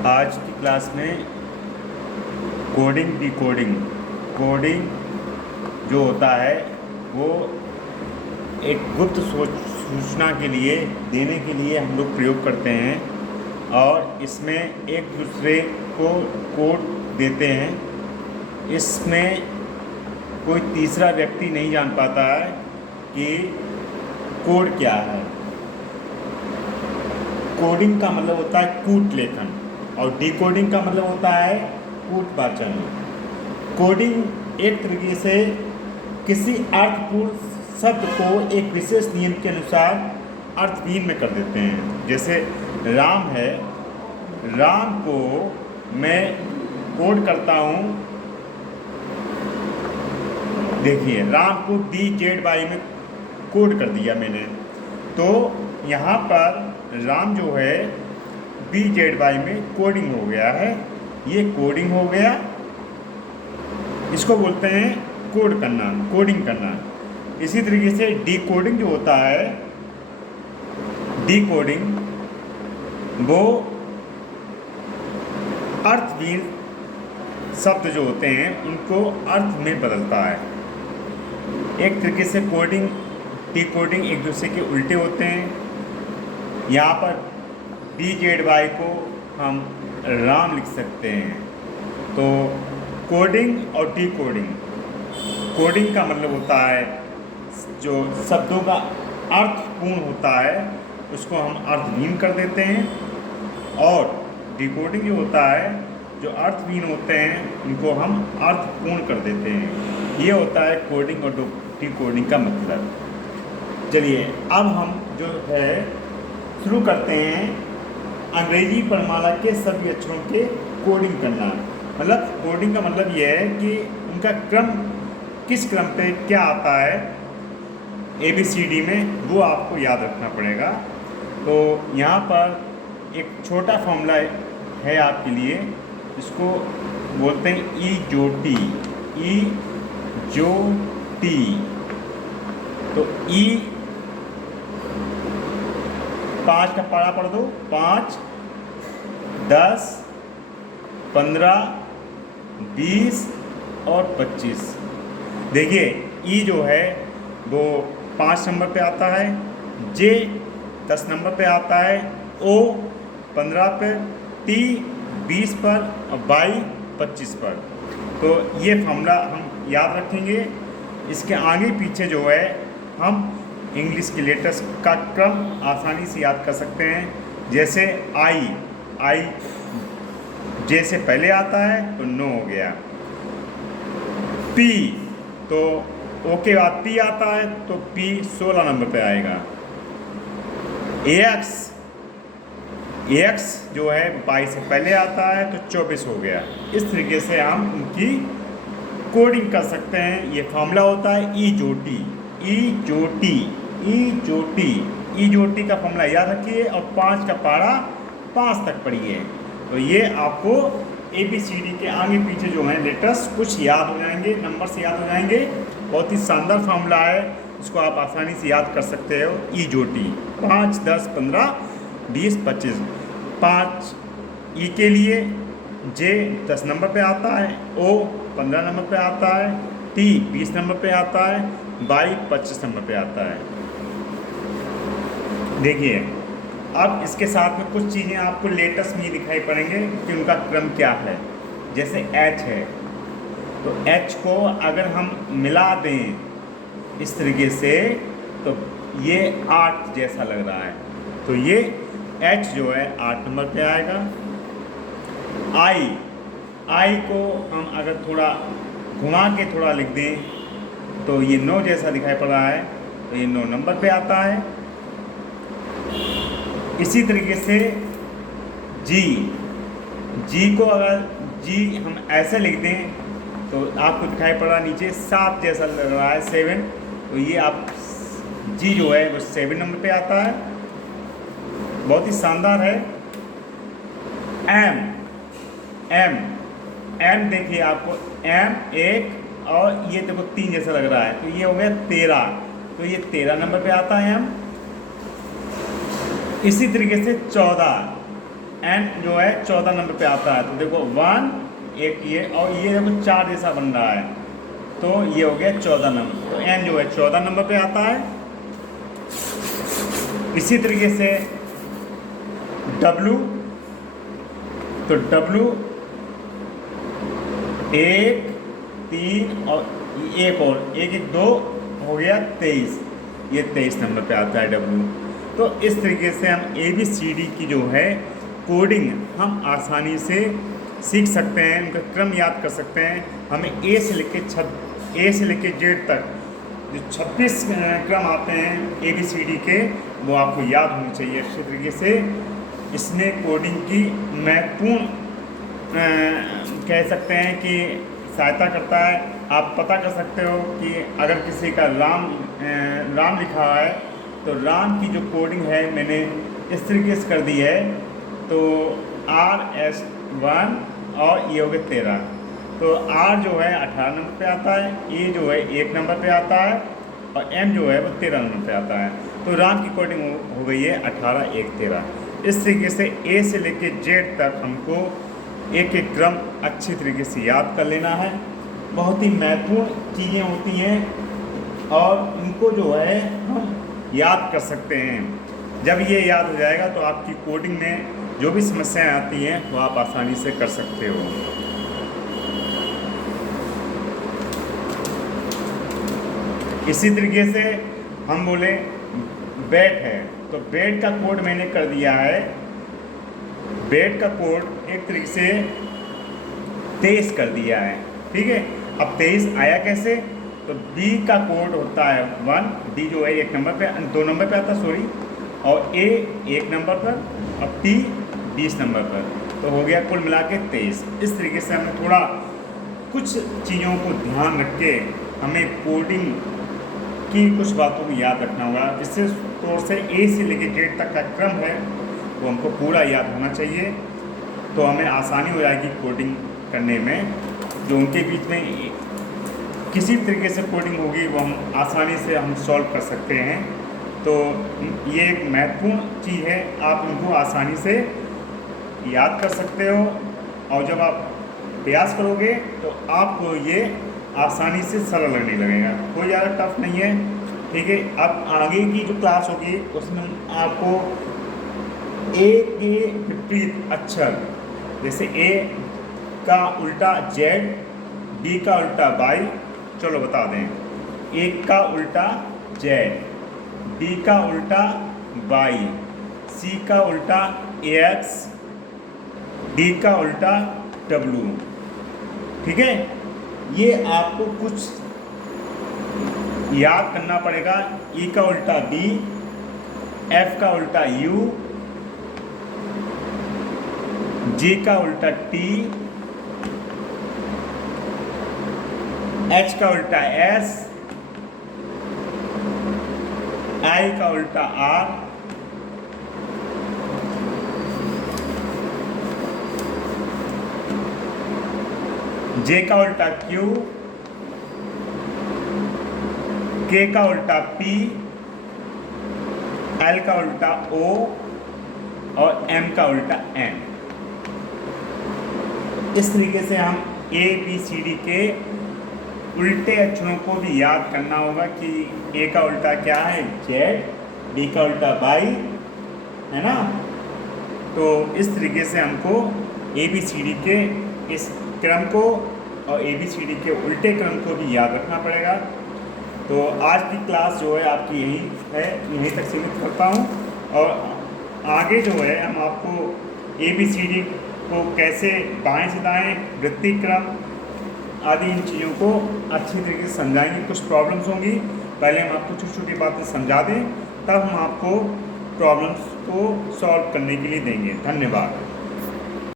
आज की क्लास में कोडिंग डिकोडिंग कोडिंग जो होता है वो एक गुप्त सूचना के लिए देने के लिए हम लोग प्रयोग करते हैं और इसमें एक दूसरे को कोड देते हैं। इसमें कोई तीसरा व्यक्ति नहीं जान पाता है कि कोड क्या है। कोडिंग का मतलब होता है कूट लेखन और डिकोडिंग का मतलब होता है कूट वाचन। कोडिंग एक तरीके से किसी अर्थपूर्ण शब्द को एक विशेष नियम के अनुसार अर्थहीन में कर देते हैं। जैसे राम है, राम को मैं कोड करता हूँ। देखिए राम को DZY में कोड कर दिया मैंने, तो यहाँ पर राम जो है BZY में कोडिंग हो गया है। ये कोडिंग हो गया, इसको बोलते हैं कोड करना, कोडिंग करना। इसी तरीके से डिकोडिंग जो होता है, डिकोडिंग वो अर्थहीन शब्द जो होते हैं उनको अर्थ में बदलता है। एक तरीके से कोडिंग डिकोडिंग एक दूसरे के उल्टे होते हैं। यहाँ पर DZY को हम राम लिख सकते हैं। तो कोडिंग और डिकोडिंग, कोडिंग का मतलब होता है जो शब्दों का अर्थपूर्ण होता है उसको हम अर्थहीन कर देते हैं, और डिकोडिंग जो होता है जो अर्थहीन होते हैं उनको हम अर्थपूर्ण कर देते हैं। ये होता है कोडिंग और डिकोडिंग का मतलब। चलिए अब हम जो है शुरू करते हैं अंग्रेजी वर्णमाला के सभी अक्षरों के कोडिंग करना। मतलब कोडिंग का मतलब ये है कि उनका क्रम किस क्रम पे क्या आता है ABCD में, वो आपको याद रखना पड़ेगा। तो यहाँ पर एक छोटा फॉर्मूला है आपके लिए, इसको बोलते हैं EJOT। तो E 5 का पारा पढ़ दो, 5, 10, 15, 20 और 25। देखिए E जो है वो 5 नंबर पे आता है, J 10 नंबर पे आता है, O 15 पे, T 20 पर और Y 25 पर। तो ये फॉर्मूला हम याद रखेंगे। इसके आगे पीछे जो है हम इंग्लिश के लेटर्स का क्रम आसानी से याद कर सकते हैं। जैसे I J से पहले आता है तो नो हो गया। P तो O के बाद P आता है तो P 16 नंबर पे आएगा। AX जो है 22 से पहले आता है तो 24 हो गया। इस तरीके से हम उनकी कोडिंग कर सकते हैं। ये फॉर्मूला होता है EJOT का फॉर्मूला याद रखिए और 5 का पारा 5 तक पढ़िए। तो ये आपको ABCD के आगे पीछे जो हैं लेटर्स कुछ याद हो जाएंगे, नंबर से याद हो जाएंगे। बहुत ही शानदार फॉर्मूला है, इसको आप आसानी से याद कर सकते हो। EJOT 5, 10, 15, 20, 25। 5 E के लिए, J 10 नंबर पे आता है, O 15 नंबर पे आता है, T 20 नंबर पे आता है, Y 25 नंबर पे आता है। देखिए अब इसके साथ में कुछ चीज़ें आपको लेटर्स में ही दिखाई पड़ेंगे कि उनका क्रम क्या है। जैसे H है तो H को अगर हम मिला दें इस तरीके से तो ये 8 जैसा लग रहा है, तो ये H जो है 8 नंबर पे आएगा। I को हम अगर थोड़ा घुमा के थोड़ा लिख दें तो ये 9 जैसा दिखाई पड़ रहा है, तो ये 9 नंबर पे आता है। इसी तरीके से G को अगर G हम ऐसे लिख दें तो आपको दिखाई पड़ रहा है नीचे 7 जैसा लग रहा है, 7। तो ये आप G जो है वो 7 नंबर पे आता है। बहुत ही शानदार है। M देखिए आपको M 1 और ये देखो 3 जैसा लग रहा है, तो ये हो गया 13। तो ये 13 नंबर पे आता है M। इसी तरीके से 14 एन जो है 14 नंबर पे आता है। तो देखो 1 एक ये और ये देखो 4 जैसा बन रहा है, तो ये हो गया 14 नंबर। तो एन जो है 14 नंबर पे आता है। इसी तरीके से डब्लू, तो डब्लू 1 3 और एक और एक 2 हो गया 23, ये 23 नंबर पे आता है डब्लू। तो इस तरीके से हम ABCD की जो है कोडिंग हम आसानी से सीख सकते हैं, उनका क्रम याद कर सकते हैं। हमें A से लेके Z तक जो 26 क्रम आते हैं ABCD के, वो आपको याद होनी चाहिए अच्छे तरीके से। इसमें कोडिंग की महत्वपूर्ण कह सकते हैं कि सहायता करता है। आप पता कर सकते हो कि अगर किसी का राम लिखा है तो राम की जो कोडिंग है मैंने इस तरीके से कर दी है, तो RS1 और ये हो गया 13। तो R जो है 18 नंबर पे आता है, A जो है 1 नंबर पे आता है और M जो है वो 13 नंबर पे आता है। तो राम की कोडिंग हो गई है 18 1 13। इस तरीके से A से लेके Z तक हमको एक एक क्रम अच्छी तरीके से याद कर लेना है। बहुत ही महत्वपूर्ण चीज़ें होती हैं और इनको जो है हम याद कर सकते हैं। जब ये याद हो जाएगा तो आपकी कोडिंग में जो भी समस्याएं आती हैं वो आप आसानी से कर सकते हो। इसी तरीके से हम बोले बैट है, तो बैट का कोड मैंने कर दिया है। बैट का कोड एक तरीके से 23 कर दिया है, ठीक है। अब 23 आया कैसे, तो B का कोड होता है 1, D जो है 1 नंबर पे 2 नंबर पे आता है सॉरी, और A 1 नंबर पर और T 20 नंबर पर, तो हो गया कुल मिला के 23। इस तरीके से हमें थोड़ा कुछ चीज़ों को ध्यान रख के हमें कोडिंग की कुछ बातों को याद रखना होगा। विशेष तौर से A से लेकर Z तक का क्रम है वो हमको पूरा याद होना चाहिए, तो हमें आसानी हो जाएगी कोडिंग करने में। जो उनके बीच में किसी तरीके से कोडिंग होगी वो हम आसानी से हम सॉल्व कर सकते हैं। तो ये एक महत्वपूर्ण चीज़ है, आप इनको आसानी से याद कर सकते हो और जब आप प्रयास करोगे तो आपको ये आसानी से सरल लगने लगेगा, कोई ज़्यादा टफ नहीं है, ठीक है। अब आगे की जो क्लास होगी उसमें आपको A के विपरीत अक्षर, जैसे A का उल्टा Z, B का उल्टा Y, चलो बता दें। A का उल्टा Z, B का उल्टा Y, C का उल्टा AX, D का उल्टा W, ठीक है। ये आपको कुछ याद करना पड़ेगा। E का उल्टा B, F का उल्टा U, G का उल्टा T, H का उल्टा S, I का उल्टा R, J का उल्टा Q, K का उल्टा P, L का उल्टा O और M का उल्टा N। इस तरीके से हम ABCD के उल्टे अक्षरों को भी याद करना होगा कि A का उल्टा क्या है Z, B का उल्टा Y, है ना। तो इस तरीके से हमको ABCD के इस क्रम को और ABCD के उल्टे क्रम को भी याद रखना पड़ेगा। तो आज की क्लास जो है आपकी यही है, यहीं तक सीमित करता हूँ और आगे जो है हम आपको ABCD को कैसे बाएं से दाएं, वृत्तीय क्रम आदि इन चीज़ों को अच्छी तरीके से समझाएंगे। कुछ प्रॉब्लम्स होंगी, पहले हम आपको छोटी छोटी बातें समझा दें, तब हम आपको प्रॉब्लम्स को सॉल्व करने के लिए देंगे। धन्यवाद।